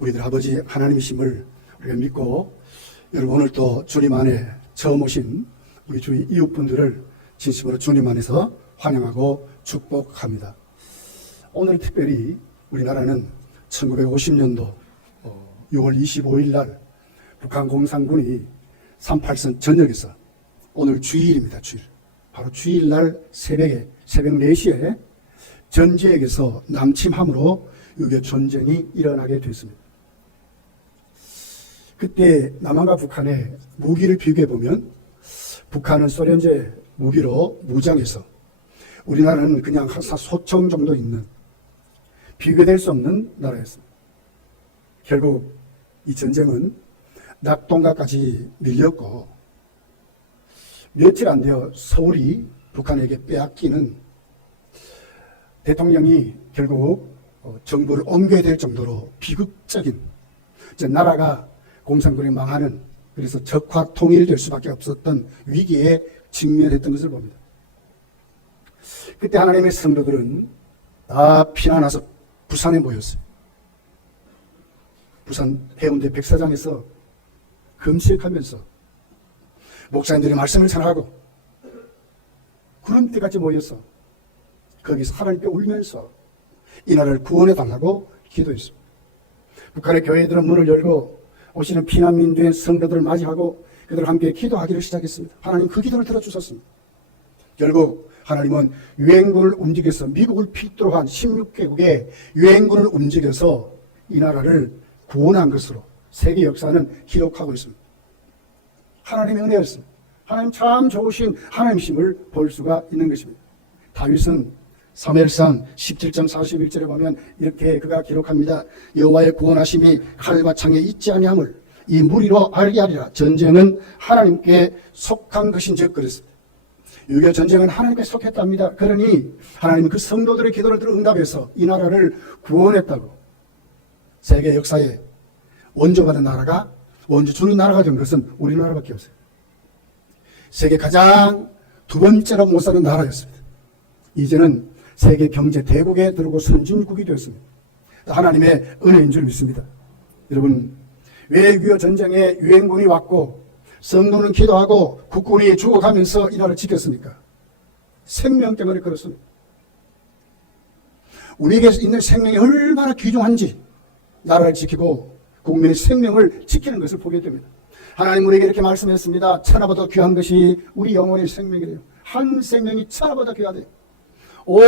우리들 아버지 하나님이심을 우리가 믿고, 여러분 오늘 또 주님 안에 처음 오신 우리 주위 이웃분들을 진심으로 주님 안에서 환영하고 축복합니다. 오늘 특별히 우리나라는 1950년도 6월 25일 날 북한 공산군이 38선 전역에서, 오늘 주일입니다. 주일. 바로 주일날 새벽 4시에 전 지역에서 남침함으로 6.25 전쟁이 일어나게 됐습니다. 그때 남한과 북한의 무기를 비교해보면 북한은 소련제 무기로 무장해서 우리나라는 그냥 하사 소총 정도 있는 비교될 수 없는 나라였습니다. 결국 이 전쟁은 낙동강까지 밀렸고 며칠 안 되어 서울이 북한에게 빼앗기는, 대통령이 결국 정부를 옮겨야 될 정도로 비극적인, 나라가 공산군이 망하는, 그래서 적화 통일될 수밖에 없었던 위기에 직면했던 것을 봅니다. 그때 하나님의 성도들은 다 피난와서 부산에 모였어요. 부산 해운대 백사장에서 금식하면서 목사님들이 말씀을 전하고 구름대같이 모여서 거기서 하나님께 울면서 이 나라를 구원해 달라고 기도했습니다. 북한의 교회들은 문을 열고 오시는 피난민들의 성도들을 맞이하고 그들과 함께 기도하기를 시작했습니다. 하나님 그 기도를 들어주셨습니다. 결국 하나님은 유엔군을 움직여서, 미국을 필두로 한 16개국의 유엔군을 움직여서 이 나라를 구원한 것으로 세계 역사는 기록하고 있습니다. 하나님의 은혜였습니다. 하나님 참 좋으신 하나님이심을 볼 수가 있는 것입니다. 다윗은 사무엘상 17장 41절에 보면 이렇게 그가 기록합니다. 여호와의 구원하심이 칼과 창에 있지 아니함을 이 무리로 알게 하리라. 전쟁은 하나님께 속한 것인즉 그랬습니다. 6.25 전쟁은 하나님께 속했답니다. 그러니 하나님은 그 성도들의 기도를 들어 응답해서 이 나라를 구원했다고. 세계 역사에 원조받은 나라가, 원조 주는 나라가 된 것은 우리나라밖에 없어요. 세계 가장 두 번째로 못 사는 나라였습니다. 이제는 세계 경제 대국에 들어오고 선진국이 되었습니다. 하나님의 은혜인 줄 믿습니다. 여러분, 왜 6.25 전쟁에 유엔군이 왔고 성도는 기도하고 국군이 죽어가면서 이 나라를 지켰습니까? 생명 때문에 그렇습니다. 우리에게 있는 생명이 얼마나 귀중한지 나라를 지키고 국민의 생명을 지키는 것을 보게 됩니다. 하나님 우리에게 이렇게 말씀했습니다. 천하보다 귀한 것이 우리 영혼의 생명이래요. 한 생명이 천하보다 귀하대요. 온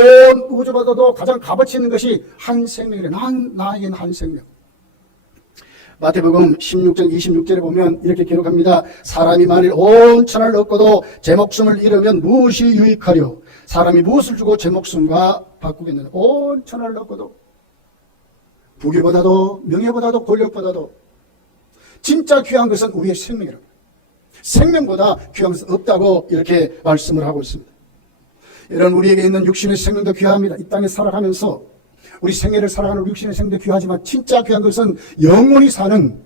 우주보다도 가장 값어치 있는 것이 한 생명이래요. 나에게는 한 생명. 마태복음 16장 26절에 보면 이렇게 기록합니다. 사람이 만일 온 천하를 얻고도 제 목숨을 잃으면 무엇이 유익하려? 사람이 무엇을 주고 제 목숨과 바꾸겠느냐? 온 천하를 얻고도, 부귀보다도 명예보다도 권력보다도 진짜 귀한 것은 우리의 생명이라고. 생명보다 귀한 것은 없다고 이렇게 말씀을 하고 있습니다. 이런 우리에게 있는 육신의 생명도 귀합니다. 이 땅에 살아가면서 우리 생애를 살아가는 육신의 생명도 귀하지만 진짜 귀한 것은 영원히 사는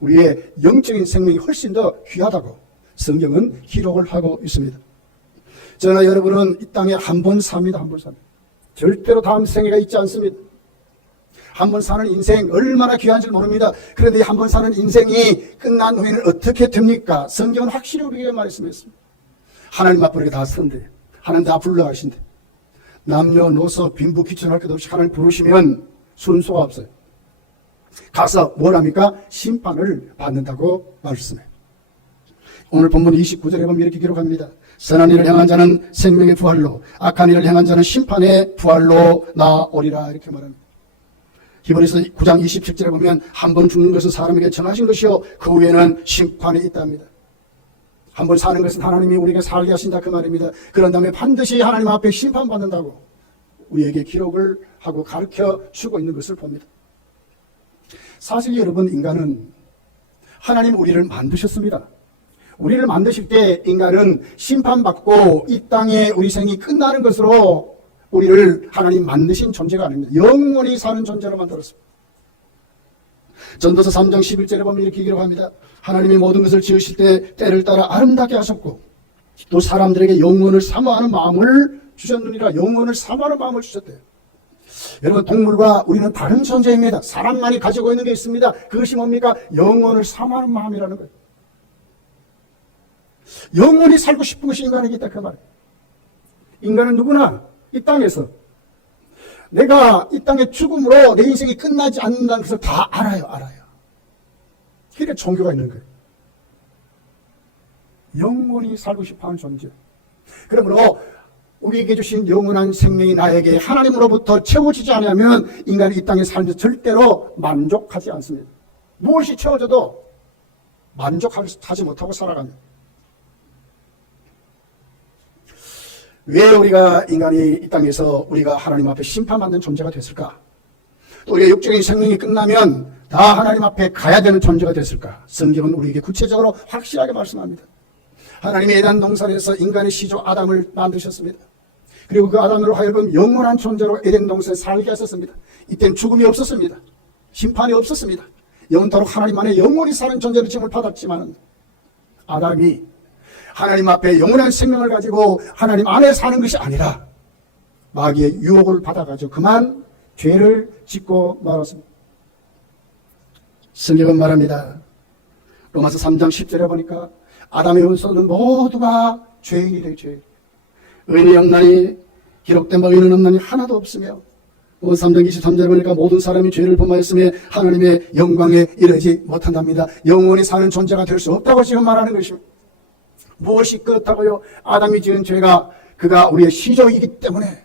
우리의 영적인 생명이 훨씬 더 귀하다고 성경은 기록을 하고 있습니다. 저나 여러분은 이 땅에 한 번 삽니다. 한 번 삽니다. 절대로 다음 생애가 있지 않습니다. 한 번 사는 인생 얼마나 귀한지 모릅니다. 그런데 한 번 사는 인생이 끝난 후에는 어떻게 됩니까? 성경은 확실히 우리에게 말씀했습니다. 하나님 앞에 우리가 다 선대, 하나님 다 불러가신대. 남녀노소 빈부 귀천할 것 없이 하나님 부르시면 순서가 없어요. 가서 뭘 합니까? 심판을 받는다고 말씀해요. 오늘 본문 29절에 보면 이렇게 기록합니다. 선한 일을 행한 자는 생명의 부활로, 악한 일을 행한 자는 심판의 부활로 나오리라. 이렇게 말합니다. 히브리서 9장 27절에 보면 한 번 죽는 것은 사람에게 정하신 것이요 그 후에는 심판이 있답니다. 한 번 사는 것은 하나님이 우리에게 살게 하신다 그 말입니다. 그런 다음에 반드시 하나님 앞에 심판받는다고 우리에게 기록을 하고 가르쳐 주고 있는 것을 봅니다. 사실 여러분, 인간은 하나님 우리를 만드셨습니다. 우리를 만드실 때 인간은 심판받고 이 땅에 우리 생이 끝나는 것으로 우리를 하나님 만드신 존재가 아닙니다. 영원히 사는 존재로 만들었습니다. 전도서 3장 11절에 보면 이렇게 기록합니다. 하나님이 모든 것을 지으실 때 때를 따라 아름답게 하셨고 또 사람들에게 영원을 사모하는 마음을 주셨느니라. 영원을 사모하는 마음을 주셨대요. 여러분, 동물과 우리는 다른 존재입니다. 사람만이 가지고 있는 게 있습니다. 그것이 뭡니까? 영혼을 사모하는 마음이라는 거예요. 영원히 살고 싶은 것이 인간에게 있다, 그 말이에요. 인간은 누구나 이 땅에서 내가 이 땅의 죽음으로 내 인생이 끝나지 않는다는 것을 다 알아요. 그러니까 종교가 있는 거예요. 영원히 살고 싶어하는 존재. 그러므로 우리에게 주신 영원한 생명이 나에게 하나님으로부터 채워지지 않으면 인간이 이 땅에 살면서 절대로 만족하지 않습니다. 무엇이 채워져도 만족하지 못하고 살아갑니다. 왜 우리가 인간이 이 땅에서 우리가 하나님 앞에 심판받는 존재가 됐을까? 또 우리의 육적인 생명이 끝나면 다 하나님 앞에 가야 되는 존재가 됐을까? 성경은 우리에게 구체적으로 확실하게 말씀합니다. 하나님이 에덴 동산에서 인간의 시조 아담을 만드셨습니다. 그리고 그 아담으로 하여금 영원한 존재로 에덴 동산에 살게 하셨습니다. 이때는 죽음이 없었습니다. 심판이 없었습니다. 영원토록 하나님 안에 영원히 사는 존재로 지음을 받았지만 아담이 하나님 앞에 영원한 생명을 가지고 하나님 안에 사는 것이 아니라 마귀의 유혹을 받아가지고 그만 죄를 짓고 말았습니다. 성경은 말합니다. 로마서 3장 10절에 보니까 아담의 후손은 모두가 죄인이 되어 죄인. 의인이 없나니 기록된 바 의인은 없나니 하나도 없으며 3장 23절에 보니까 모든 사람이 죄를 범하였으며 하나님의 영광에 이르지 못한답니다. 영원히 사는 존재가 될 수 없다고 지금 말하는 것입니다. 무엇이 그렇다고요? 아담이 지은 죄가 그가 우리의 시조이기 때문에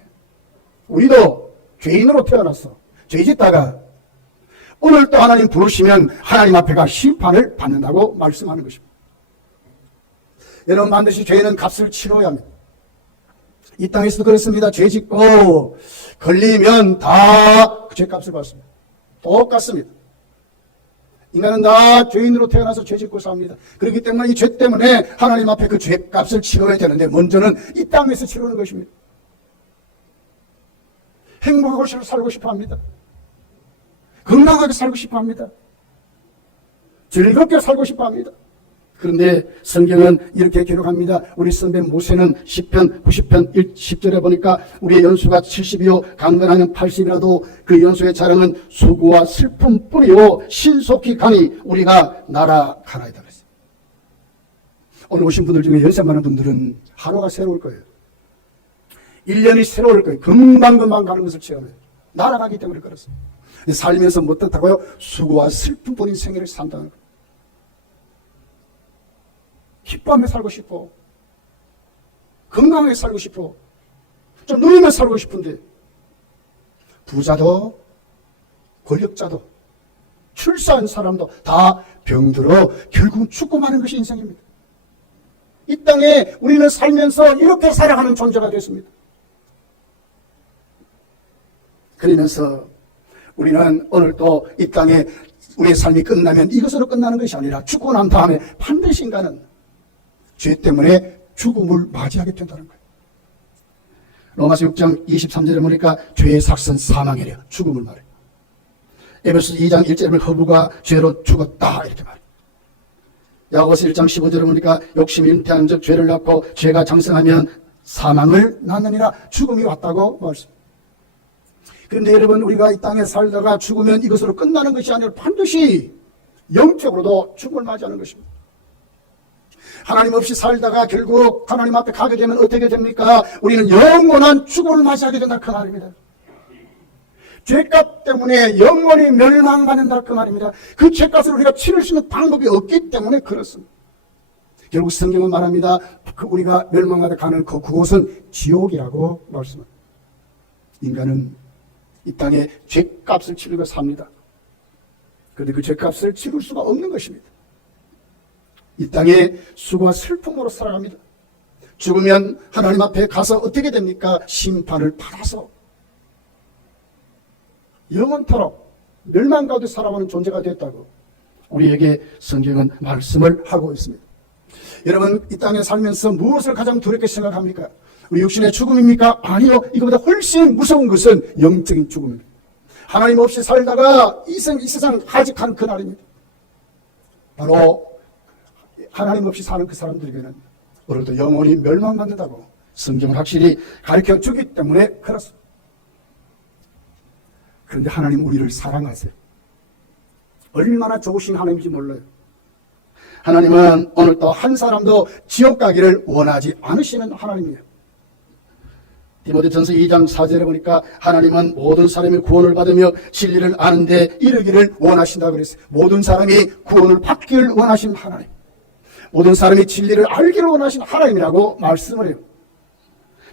우리도 죄인으로 태어났어. 죄 짓다가 오늘 또 하나님 부르시면 하나님 앞에가 심판을 받는다고 말씀하는 것입니다. 여러분, 반드시 죄는 값을 치러야 합니다. 이 땅에서도 그렇습니다. 죄 짓고 걸리면 다 그 죄값을 받습니다. 똑같습니다. 인간은 다 죄인으로 태어나서 죄 짓고 삽니다. 그렇기 때문에 이 죄 때문에 하나님 앞에 그 죄값을 치러야 되는데 먼저는 이 땅에서 치르는 것입니다. 행복하고 살고 싶어 합니다. 건강하게 살고 싶어 합니다. 즐겁게 살고 싶어 합니다. 그런데 성경은 이렇게 기록합니다. 우리 선배 모세는 시편 90편 10절에 보니까 우리의 연수가 70이요 강건하면 80이라도 그 연수의 자랑은 수고와 슬픔뿐이요 신속히 가니 우리가 날아가나이다 그랬어요. 오늘 오신 분들 중에 연세 많은 분들은 하루가 새로울 거예요. 1년이 새로울 거예요. 금방금방 가는 것을 체험해요. 날아가기 때문에 그렇습니다. 살면서 뭐 뜻하고요? 수고와 슬픔뿐인 생애를 산다는 거예요. 기뻐하며 살고 싶어. 건강하게 살고 싶어. 좀 누리며 살고 싶은데 부자도 권력자도 출세한 사람도 다 병들어 결국은 죽고 마는 것이 인생입니다. 이 땅에 우리는 살면서 이렇게 살아가는 존재가 됐습니다. 그러면서 우리는 오늘 또 이 땅에 우리의 삶이 끝나면 이것으로 끝나는 것이 아니라 죽고 난 다음에 반드시 인간은 죄 때문에 죽음을 맞이하게 된다는 거예요. 로마서 6장 23절에 보니까 죄의 삭선 사망이래요. 죽음을 말해요. 에베소서 2장 1절에 보면 허브가 죄로 죽었다 이렇게 말해요. 야고보서 1장 15절에 보니까 욕심이 잉태한 즉 죄를 낳고 죄가 장성하면 사망을 낳느니라. 죽음이 왔다고 말씀합니다. 그런데 여러분, 우리가 이 땅에 살다가 죽으면 이것으로 끝나는 것이 아니라 반드시 영적으로도 죽음을 맞이하는 것입니다. 하나님 없이 살다가 결국 하나님 앞에 가게 되면 어떻게 됩니까? 우리는 영원한 죽음을 맞이하게 된다 그 말입니다. 죄값 때문에 영원히 멸망받는다 그 말입니다. 그 죄값을 우리가 치를 수 있는 방법이 없기 때문에 그렇습니다. 결국 성경은 말합니다. 우리가 멸망하다 가는 그곳은 지옥이라고 말씀합니다. 인간은 이 땅에 죄값을 치르고 삽니다. 그런데 그 죄값을 치를 수가 없는 것입니다. 이 땅에 수고와 슬픔으로 살아갑니다. 죽으면 하나님 앞에 가서 어떻게 됩니까? 심판을 받아서 영원토록 멸망 가운데 살아가는 존재가 됐다고 우리에게 성경은 말씀을 하고 있습니다. 여러분, 이 땅에 살면서 무엇을 가장 두렵게 생각합니까? 우리 육신의 죽음입니까? 아니요. 이거보다 훨씬 무서운 것은 영적인 죽음입니다. 하나님 없이 살다가 이 세상 하직한 그날입니다. 바로 하나님 없이 사는 그 사람들에게는 오늘도 영원히 멸망받는다고 성경을 확실히 가르쳐 주기 때문에 그렇습니다. 그런데 하나님 우리를 사랑하세요. 얼마나 좋으신 하나님인지 몰라요. 하나님은 오늘 또 한 사람도 지옥 가기를 원하지 않으시는 하나님이에요. 디모데전서 2장 4절에 보니까 하나님은 모든 사람이 구원을 받으며 진리를 아는 데 이르기를 원하신다고 그랬어요. 모든 사람이 구원을 받기를 원하신 하나님, 모든 사람이 진리를 알기를 원하신 하나님이라고 말씀을 해요.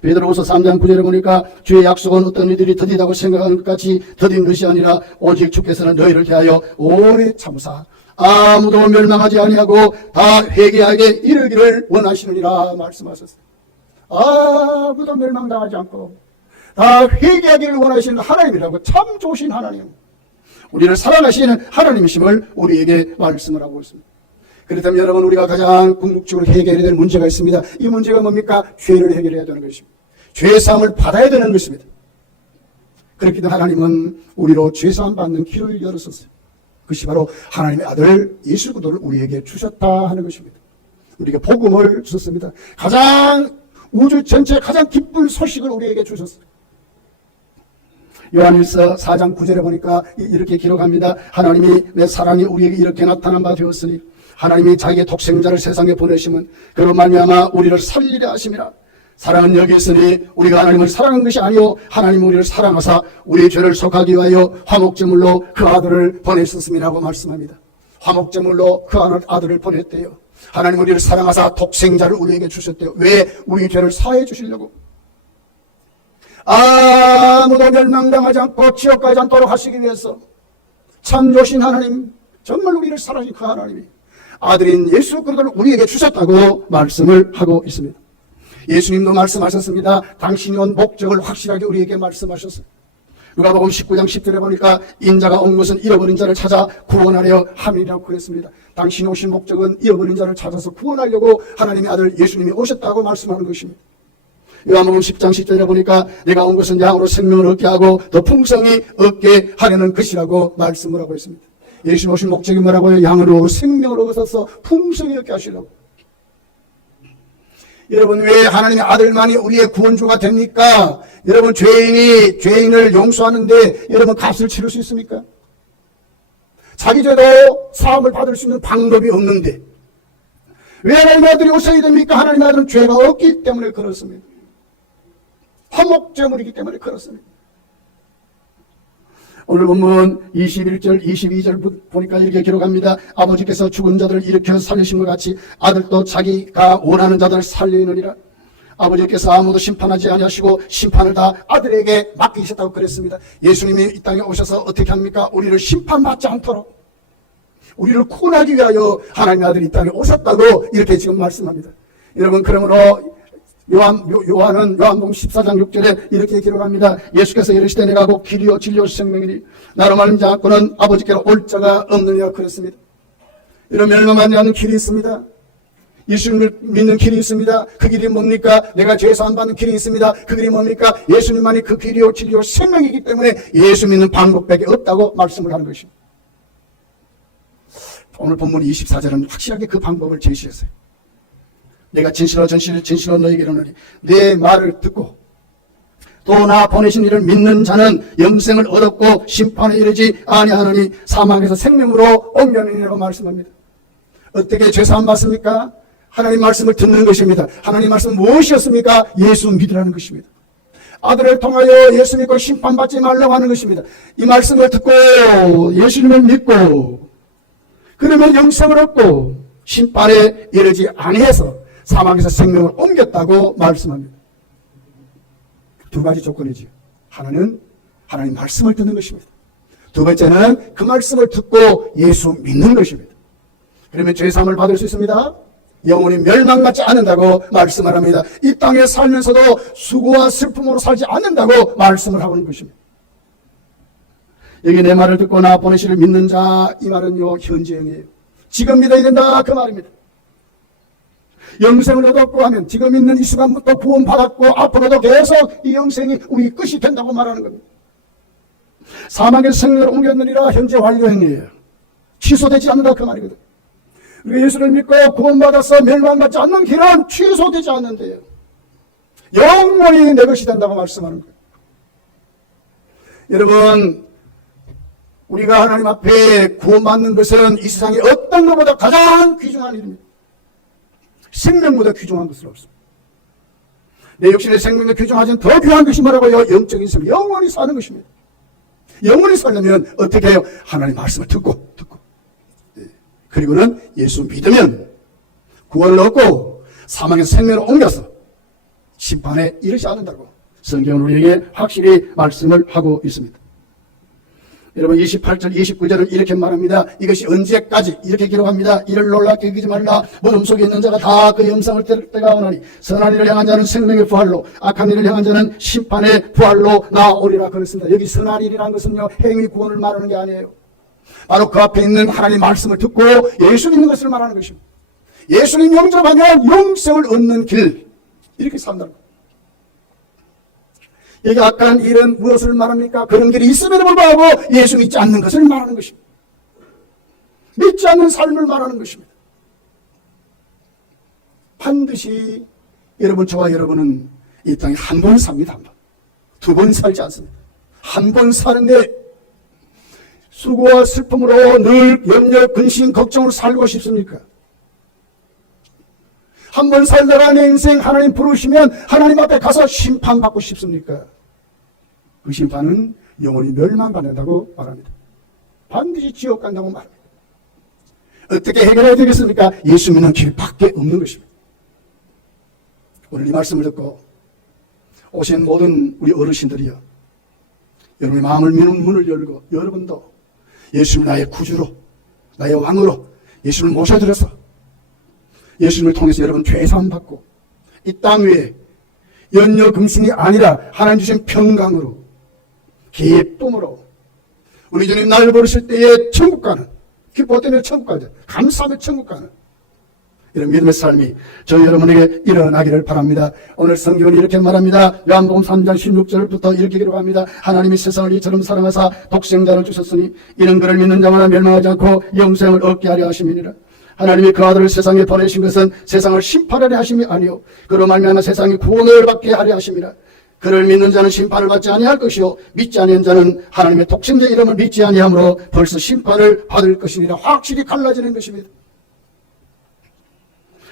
베드로후서 3장 9절에 보니까 주의 약속은 어떤 이들이 더디다고 생각하는 것 같이 더딘 것이 아니라 오직 주께서는 너희를 대하여 오래 참으사 아무도 멸망하지 아니하고 다 회개하게 이르기를 원하시느니라 말씀하셨어요. 아무도 멸망당하지 않고 다 회개하기를 원하시는 하나님이라고. 참 좋으신 하나님, 우리를 사랑하시는 하나님이심을 우리에게 말씀을 하고 있습니다. 그렇다면 여러분, 우리가 가장 궁극적으로 해결해야 될 문제가 있습니다. 이 문제가 뭡니까? 죄를 해결해야 되는 것입니다. 죄사함을 받아야 되는 것입니다. 그렇기 때문에 하나님은 우리로 죄사함 받는 길을 열었었어요. 그것이 바로 하나님의 아들 예수 그리스도를 우리에게 주셨다 하는 것입니다. 우리에게 복음을 주셨습니다. 가장 우주 전체에 가장 기쁜 소식을 우리에게 주셨어요. 요한일서 4장 9절에 보니까 이렇게 기록합니다. 하나님이 내 사랑이 우리에게 이렇게 나타난 바 되었으니 하나님이 자기의 독생자를 세상에 보내심은 그로 말미암아 우리를 살리려 하심이라. 사랑은 여기 있으니 우리가 하나님을 사랑한 것이 아니요 하나님 우리를 사랑하사 우리의 죄를 속하기 위하여 화목제물로 그 아들을 보내셨음이라고 말씀합니다. 화목제물로 그 아들을 보냈대요. 하나님 우리를 사랑하사 독생자를 우리에게 주셨대요. 왜? 우리의 죄를 사해 주시려고. 아무도 멸망당하지 않고 지옥 가지 않도록 하시기 위해서 참 좋으신 하나님, 정말 우리를 사랑하신 그 하나님이 아들인 예수 그리스도를 우리에게 주셨다고 말씀을 하고 있습니다. 예수님도 말씀하셨습니다. 당신이 온 목적을 확실하게 우리에게 말씀하셨어요. 누가복음 19장 10절에 보니까 인자가 온 것은 잃어버린 자를 찾아 구원하려 함이라고 그랬습니다. 당신이 오신 목적은 잃어버린 자를 찾아서 구원하려고 하나님의 아들 예수님이 오셨다고 말씀하는 것입니다. 요한복음 10장 10절에 보니까 내가 온 것은 양으로 생명을 얻게 하고 더 풍성히 얻게 하려는 것이라고 말씀을 하고 있습니다. 예수님 오신 목적이 뭐라고요? 양으로 생명을 얻어서 풍성히 얻게 하시려고. 여러분, 왜 하나님의 아들만이 우리의 구원주가 됩니까? 여러분, 죄인이 죄인을 용서하는데 여러분 값을 치를 수 있습니까? 자기 죄도 사함을 받을 수 있는 방법이 없는데 왜 하나님의 아들이 오셔야 됩니까? 하나님의 아들은 죄가 없기 때문에 그렇습니다. 화목제물이기 때문에 그렇습니다. 오늘 본문 21절 22절 보니까 이렇게 기록합니다. 아버지께서 죽은 자들을 일으켜 살리신 것 같이 아들도 자기가 원하는 자들을 살리느니라. 아버지께서 아무도 심판하지 아니하시고 심판을 다 아들에게 맡기셨다고 그랬습니다. 예수님이 이 땅에 오셔서 어떻게 합니까? 우리를 심판받지 않도록, 우리를 구원하기 위하여 하나님의 아들이 이 땅에 오셨다고 이렇게 지금 말씀합니다. 여러분, 그러므로 요한복음 14장 6절에 이렇게 기록합니다. 예수께서 이르시되 내가 곧 길이요 진리요 생명이니 나로 말미암지 않고는 아버지께로 올 자가 없느니라 그랬습니다. 이런 멸망하지 않는 길이 있습니다. 예수님을 믿는 길이 있습니다. 그 길이 뭡니까? 내가 죄사함 받는 길이 있습니다. 그 길이 뭡니까? 예수님만이 그 길이요 진리요 생명이기 때문에 예수 믿는 방법밖에 없다고 말씀을 하는 것입니다. 오늘 본문 24절은 확실하게 그 방법을 제시했어요. 내가 진실로 너에게 이르노니 내 말을 듣고 또 나 보내신 이를 믿는 자는 영생을 얻었고 심판에 이르지 아니하느니 사망에서 생명으로 옮겨내리라고 말씀합니다. 어떻게 죄사함 받습니까? 하나님 말씀을 듣는 것입니다. 하나님 말씀 무엇이었습니까? 예수 믿으라는 것입니다. 아들을 통하여 예수 믿고 심판받지 말라고 하는 것입니다. 이 말씀을 듣고 예수님을 믿고 그러면 영생을 얻고 심판에 이르지 아니해서 사망에서 생명을 옮겼다고 말씀합니다. 두 가지 조건이지요. 하나는 하나님 말씀을 듣는 것입니다. 두 번째는 그 말씀을 듣고 예수 믿는 것입니다. 그러면 죄사함을 받을 수 있습니다. 영원히 멸망받지 않는다고 말씀을 합니다. 이 땅에 살면서도 수고와 슬픔으로 살지 않는다고 말씀을 하고 있는 것입니다. 여기 내 말을 듣고 나 보내시를 믿는 자, 이 말은요 현재형이에요. 지금 믿어야 된다 그 말입니다. 영생을 얻었고 하면 지금 있는 이 순간부터 구원받았고 앞으로도 계속 이 영생이 우리 끝이 된다고 말하는 겁니다. 사망에서 생명을 옮겼느니라 현재 완료형이에요. 취소되지 않는다 그 말이거든. 우리가 예수를 믿고 구원받아서 멸망받지 않는 길은 취소되지 않는데요. 영원히 내 것이 된다고 말씀하는 거예요. 여러분, 우리가 하나님 앞에 구원받는 것은 이 세상에 어떤 것보다 가장 귀중한 일입니다. 생명보다 귀중한 것은 없습니다. 내 육신의 생명도 귀중하지만 더 귀한 것이 뭐라고요? 영적인 생명, 영원히 사는 것입니다. 영원히 살려면 어떻게 해요? 하나님 말씀을 듣고 그리고는 예수 믿으면 구원을 얻고 사망에서 생명을 옮겨서 심판에 이르지 않는다고 성경은 우리에게 확실히 말씀을 하고 있습니다. 여러분 28절 29절을 이렇게 말합니다. 이것이 언제까지 이렇게 기록합니다. 이를 놀랍게 여기지 말라. 무덤 속에 있는 자가 다 그 영상을 뗄 때가 오나니 선한 일을 향한 자는 생명의 부활로 악한 일을 향한 자는 심판의 부활로 나오리라 그랬습니다. 여기 선한 일이라는 것은요 행위 구원을 말하는 게 아니에요. 바로 그 앞에 있는 하나님 말씀을 듣고 예수 믿는 것을 말하는 것입니다. 예수님 영접하면 영생을 얻는 길 이렇게 산다는 거예요. 여기 악한 일은 무엇을 말합니까? 그런 길이 있음에도 불구하고 예수 믿지 않는 것을 말하는 것입니다. 믿지 않는 삶을 말하는 것입니다. 반드시 여러분, 저와 여러분은 이 땅에 한 번 삽니다. 한 번. 두 번 살지 않습니다. 한 번 사는데 수고와 슬픔으로 늘 염려, 근심, 걱정으로 살고 싶습니까? 한 번 살다가 내 인생 하나님 부르시면 하나님 앞에 가서 심판받고 싶습니까? 그 심판은 영원히 멸망받는다고 말합니다. 반드시 지옥 간다고 말합니다. 어떻게 해결해야 되겠습니까? 예수 믿는 길밖에 없는 것입니다. 오늘 이 말씀을 듣고 오신 모든 우리 어르신들이요, 여러분의 마음을 미는 문을 열고 여러분도 예수를 나의 구주로, 나의 왕으로 예수를 모셔드려서 예수님을 통해서 여러분 죄사함 받고 이 땅 위에 연여 금신이 아니라 하나님 주신 평강으로 기쁨으로 우리 주님 나를 부르실 때에 천국 가는, 기뻐 때문에 천국 가죠. 감사하며 천국 가는 이런 믿음의 삶이 저희 여러분에게 일어나기를 바랍니다. 오늘 성경은 이렇게 말합니다. 요한복음 3장 16절부터 이렇게 기록합니다. 하나님이 세상을 이처럼 사랑하사 독생자를 주셨으니 이는 그를 믿는 자마다 멸망하지 않고 영생을 얻게 하려 하심이니라. 하나님이 그 아들을 세상에 보내신 것은 세상을 심판하려 하심이 아니요 그로 말미암아 세상이 구원을 받게 하려 하심이라. 그를 믿는 자는 심판을 받지 아니할 것이요 믿지 아니한 자는 하나님의 독생자 이름을 믿지 아니하므로 벌써 심판을 받을 것이니라. 확실히 갈라지는 것입니다.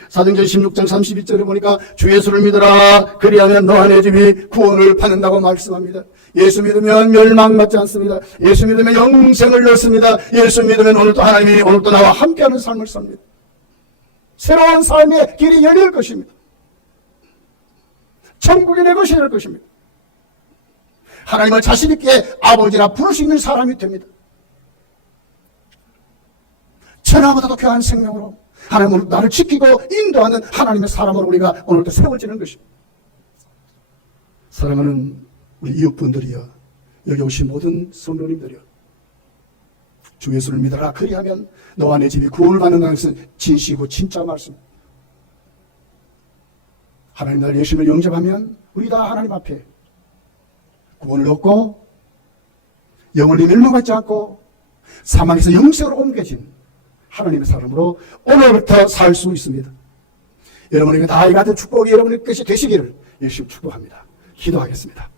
사도행전 16장 32절에 보니까 주 예수를 믿으라 그리하면 너와 내 집이 구원을 받는다고 말씀합니다. 예수 믿으면 멸망받지 않습니다. 예수 믿으면 영생을 얻습니다. 예수 믿으면 오늘도 하나님이 오늘도 나와 함께하는 삶을 삽니다. 새로운 삶의 길이 열릴 것입니다. 천국이 내 것이 될 것입니다. 하나님을 자신 있게 아버지라 부를 수 있는 사람이 됩니다. 천하보다도 귀한 생명으로 하나님은 나를 지키고 인도하는 하나님의 사람으로 우리가 오늘도 세워지는 것입니다. 사랑하는 우리 이웃분들이여, 여기 오신 모든 성도님들이여, 주 예수를 믿어라 그리하면 너와 내 집이 구원을 받는다는 것은 진실이고 진짜 말씀입니다. 하나님 나를 예수님을 영접하면 우리 다 하나님 앞에 구원을 얻고 영원히 멸망하지 않고 사망에서 영생으로 옮겨진 하나님의 사람으로 오늘부터 살 수 있습니다. 여러분에게 다 이 같은 축복이 여러분의 것이 되시기를 예수님 축복합니다. 기도하겠습니다.